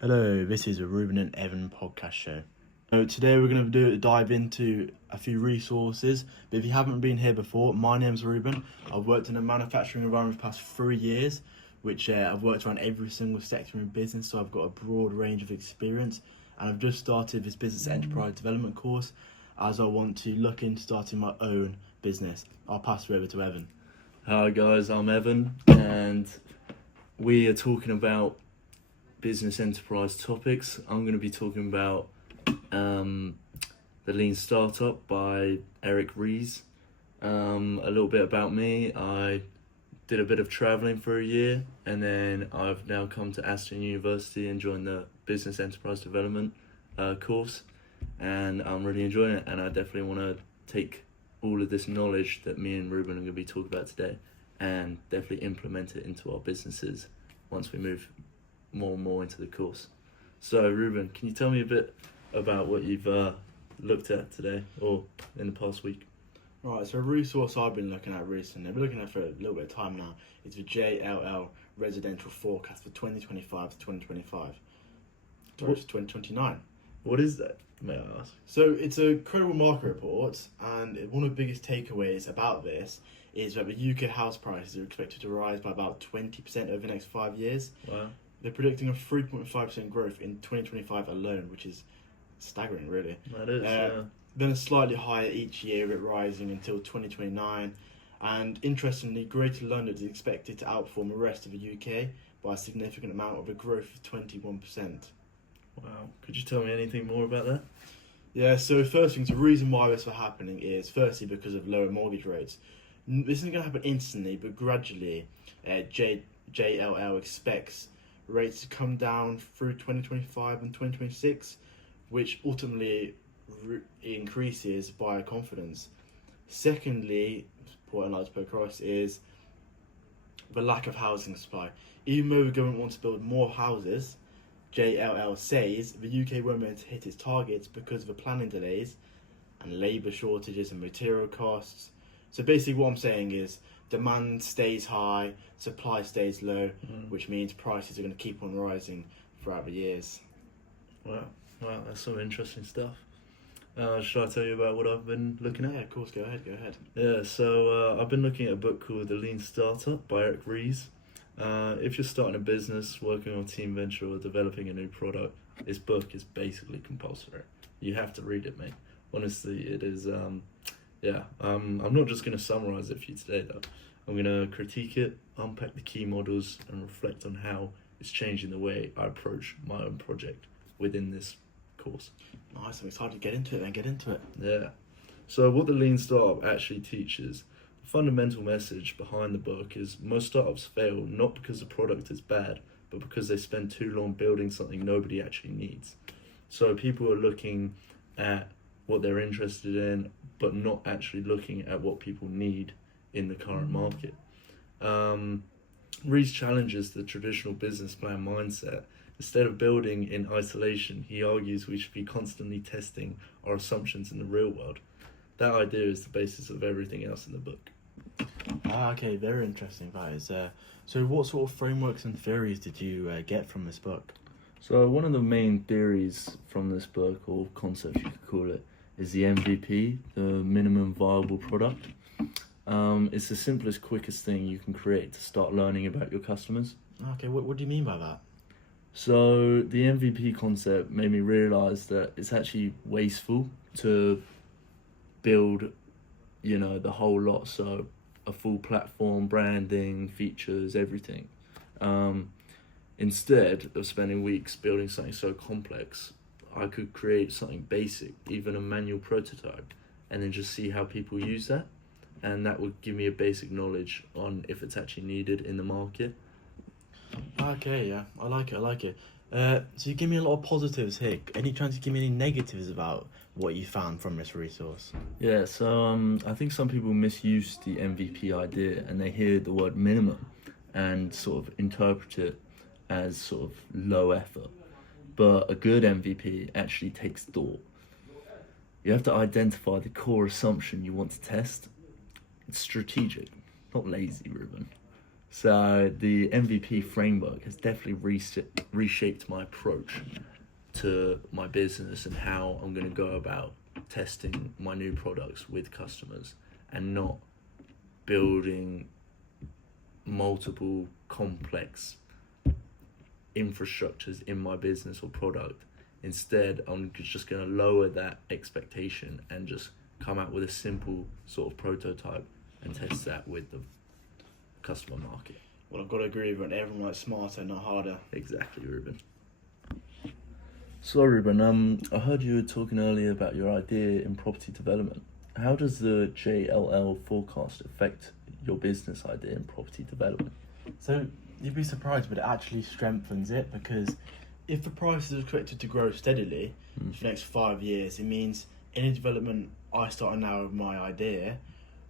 Hello, this is a Reuben and Evan podcast show. So today we're going to dive into a few resources. But if you haven't been here before, my name's Reuben. I've worked in a manufacturing environment for the past 3 years, which I've worked around every single sector in business, so I've got a broad range of experience. And I've just started this business enterprise development course as I want to look into starting my own business. I'll pass it over to Evan. Hi guys, I'm Evan, and we are talking about business enterprise topics. I'm going to be talking about The Lean Startup by Eric Ries. A little bit about me. I did a bit of traveling for a year, and then I've now come to Aston University and joined the business enterprise development course, and I'm really enjoying it, and I definitely want to take all of this knowledge that me and Reuben are going to be talking about today and definitely implement it into our businesses once we move more and more into the course. So Reuben, can you tell me a bit about what you've looked at today or in the past week? Right, so a resource I've been looking at recently, I've been looking at for a little bit of time now, is the JLL residential forecast for 2025 to 2025. Sorry, it's 2029. What is that, may I ask? So it's a credible market report, and one of the biggest takeaways about this is that the UK house prices are expected to rise by about 20% over the next 5 years. Wow. They're predicting a 3.5% growth in 2025 alone, which is staggering, really. That is, yeah. Then a slightly higher each year, it rising until 2029. And interestingly, Greater London is expected to outperform the rest of the UK by a significant amount, with a growth of 21%. Wow. Could you tell me anything more about that? Yeah, so first thing, the reason why this is happening is firstly because of lower mortgage rates. This isn't going to happen instantly, but gradually, JLL expects rates to come down through 2025 and 2026, which ultimately increases buyer confidence. Secondly, what I'd like to put across is the lack of housing supply. Even though the government wants to build more houses, JLL says the UK won't be able to hit its targets because of the planning delays and labour shortages and material costs. So basically what I'm saying is demand stays high, supply stays low, which means prices are going to keep on rising throughout the years. Wow, that's some interesting stuff. Should I tell you about what I've been looking at? Yeah, of course, go ahead. Yeah, so I've been looking at a book called The Lean Startup by Eric Ries. If you're starting a business, working on a team venture, or developing a new product, this book is basically compulsory. You have to read it, mate. Honestly, it is. I'm not just going to summarize it for you today, though. I'm going to critique it, unpack the key models, and reflect on how it's changing the way I approach my own project within this course. Nice, I'm excited to get into it. Yeah. So what the Lean Startup actually teaches, the fundamental message behind the book is most startups fail not because the product is bad, but because they spend too long building something nobody actually needs. So people are looking at what they're interested in, but not actually looking at what people need in the current market. Reese challenges the traditional business plan mindset. Instead of building in isolation, he argues we should be constantly testing our assumptions in the real world. That idea is the basis of everything else in the book. Okay, very interesting, that is. So what sort of frameworks and theories did you get from this book? So one of the main theories from this book, or concepts you could call it, is the MVP, the minimum viable product. It's the simplest, quickest thing you can create to start learning about your customers. Okay, what do you mean by that? So the MVP concept made me realise that it's actually wasteful to build, the whole lot. So a full platform, branding, features, everything. Instead of spending weeks building something so complex, I could create something basic, even a manual prototype, and then just see how people use that. And that would give me a basic knowledge on if it's actually needed in the market. Okay, yeah, I like it. So you give me a lot of positives here. Any chance you give me any negatives about what you found from this resource? Yeah, so I think some people misuse the MVP idea and they hear the word minimum and sort of interpret it as sort of low effort. But a good MVP actually takes thought. You have to identify the core assumption you want to test. It's strategic, not lazy, Reuben. So the MVP framework has definitely reshaped my approach to my business and how I'm going to go about testing my new products with customers, and not building multiple complex infrastructures in my business or product. Instead, I'm just going to lower that expectation and just come out with a simple sort of prototype and test that with the customer market. Well, I've got to agree with it. Everyone likes smarter, not harder. Exactly, Reuben. So, Reuben, I heard you were talking earlier about your idea in property development. How does the JLL forecast affect your business idea in property development? So you'd be surprised, but it actually strengthens it, because if the prices are expected to grow steadily for the next 5 years, it means any development I start now with my idea,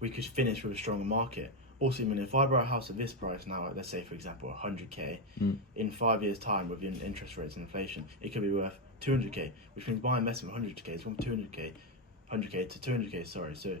we could finish with a stronger market. Also, I mean, if I buy a house at this price now, let's say for example 100k, in 5 years' time with interest rates and inflation, it could be worth 200k, which means my investment 100k is from 100k to 200k. Sorry, so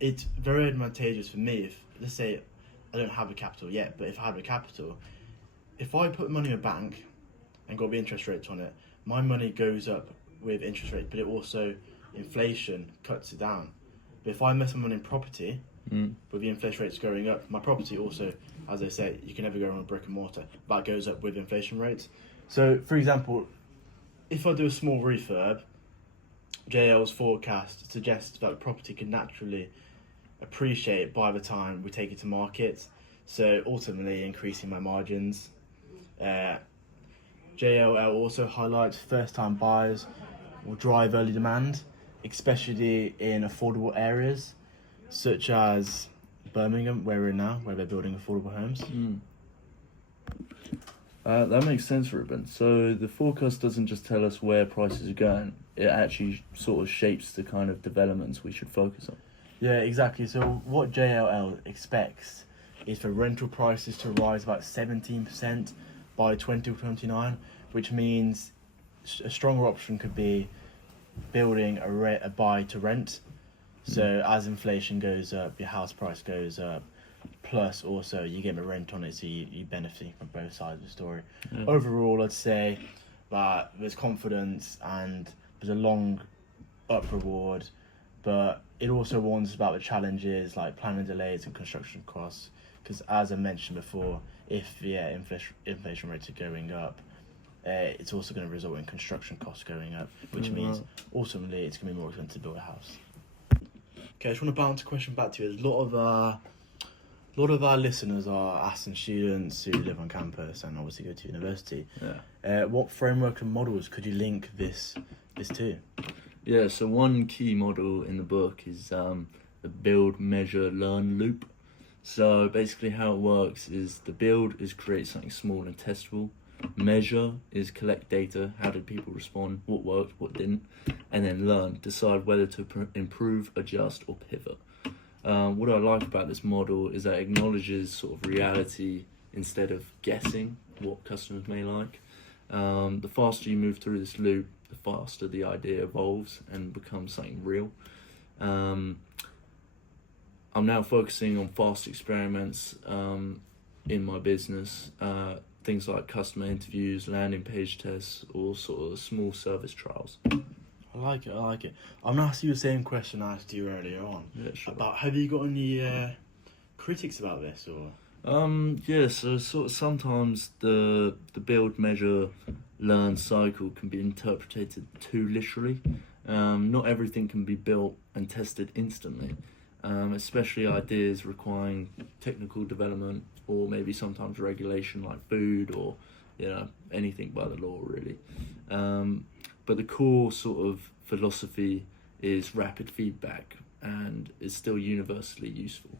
it's very advantageous for me if, let's say, I don't have the capital yet, but if I had the capital, if I put money in a bank and got the interest rates on it, my money goes up with interest rates, but it also, inflation cuts it down. But if I invest my money in property, with the inflation rates going up, my property also, as I say, you can never go wrong with brick and mortar, that goes up with inflation rates. So, for example, if I do a small refurb, JL's forecast suggests that property can naturally appreciate by the time we take it to market, so ultimately increasing my margins. JLL also highlights first-time buyers will drive early demand, especially in affordable areas such as Birmingham, where we're in now, where they're building affordable homes. That makes sense, Reuben. So the forecast doesn't just tell us where prices are going, it actually sort of shapes the kind of developments we should focus on. Yeah, exactly. So what JLL expects is for rental prices to rise about 17% by 2029, which means a stronger option could be building a buy to rent. So as inflation goes up, your house price goes up, plus also you get a rent on it, so you benefit from both sides of the story. Yeah. Overall, I'd say that there's confidence and there's a long up reward, but it also warns about the challenges like planning delays and construction costs, because as I mentioned before, if inflation rates are going up, it's also going to result in construction costs going up, which means ultimately it's going to be more expensive to build a house. Okay, I just want to bounce a question back to you. There's a lot of our listeners are Aston students who live on campus and obviously go to university. Yeah. What framework and models could you link this to? Yeah, so one key model in the book is the build, measure, learn loop. So basically how it works is the build is create something small and testable. Measure is collect data, how did people respond, what worked, what didn't, and then learn, decide whether to improve, adjust, or pivot. What I like about this model is that it acknowledges sort of reality instead of guessing what customers may like. The faster you move through this loop, the faster the idea evolves and becomes something real. I'm now focusing on fast experiments in my business, things like customer interviews, landing page tests, or sort of small service trials. I like it. I'm going to ask you the same question I asked you earlier on. Yeah, sure. About, have you got any critics about this, or? Yeah, so sort of sometimes the build, measure, learn cycle can be interpreted too literally. Not everything can be built and tested instantly, especially ideas requiring technical development or maybe sometimes regulation like food or anything by the law really. But the core sort of philosophy is rapid feedback and is still universally useful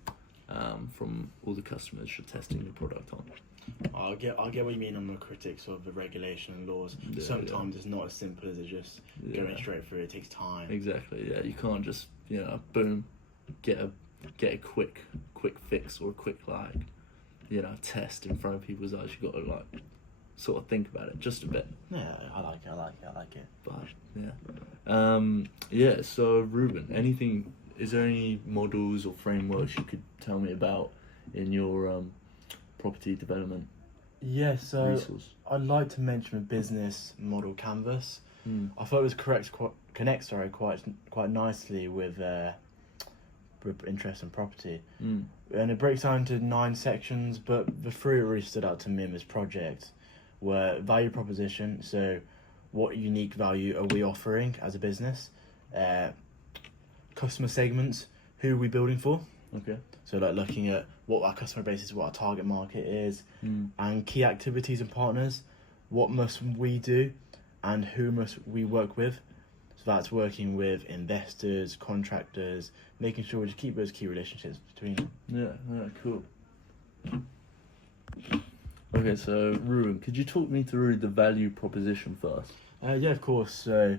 from all the customers you're testing the product on. I get what you mean on the critics of the regulation and laws. Yeah, Sometimes it's not as simple as it just going straight through. It takes time. Exactly. Yeah, you can't just boom, get a quick fix or a quick test in front of people's eyes. You got to sort of think about it just a bit. Yeah, I like it. But so Reuben, is there any models or frameworks you could tell me about in your property development Yeah, so resource? I'd like to mention a business model canvas. Mm. I thought it was connects quite nicely with interest in property. Mm. And it breaks down into 9 sections, but the 3 that really stood out to me in this project were value proposition, so what unique value are we offering as a business, customer segments, who are we building for, Okay. so like looking at what our customer base is, what our target market is, Mm. and key activities and partners, what must we do and who must we work with. So that's working with investors, contractors, making sure we just keep those key relationships between them. Yeah, cool. Okay, so Reuben, could you talk me through the value proposition first? Yeah, of course. So,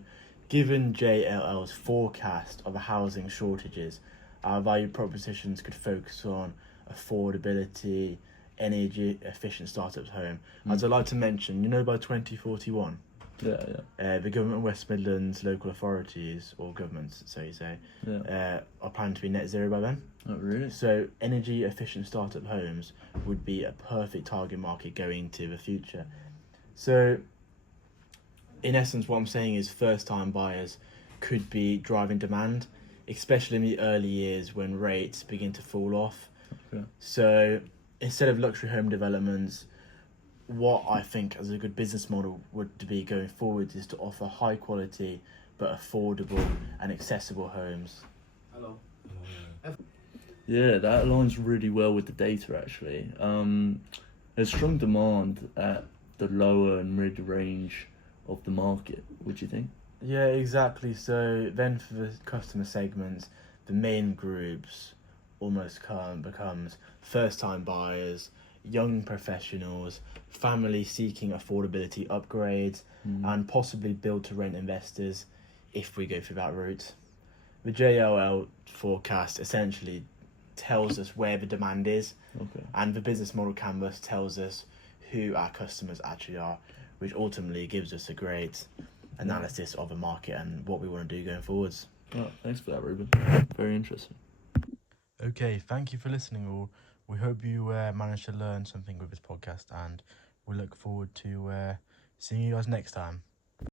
given JLL's forecast of housing shortages, our value propositions could focus on affordability, energy efficient startups home. As I'd like to mention, by 2041, Yeah. the government of West Midlands local authorities, or governments, so you say, Yeah. are planning to be net zero by then. Oh, really? So energy efficient startup homes would be a perfect target market going into the future. So in essence, what I'm saying is first time buyers could be driving demand, especially in the early years when rates begin to fall off. Okay. So instead of luxury home developments, what I think as a good business model would be going forward is to offer high quality but affordable and accessible homes. Hello. Yeah, that aligns really well with the data actually. There's strong demand at the lower and mid-range of the market, would you think? Yeah, exactly. So then for the customer segments, the main groups becomes first-time buyers, young professionals, families seeking affordability upgrades, and possibly build-to-rent investors if we go through that route. The JLL forecast essentially tells us where the demand is, Okay. and the business model canvas tells us who our customers actually are, which ultimately gives us a great analysis of the market and what we want to do going forwards. Oh, thanks for that, Reuben. Very interesting. Okay, thank you for listening all. We hope you managed to learn something with this podcast, and we look forward to seeing you guys next time.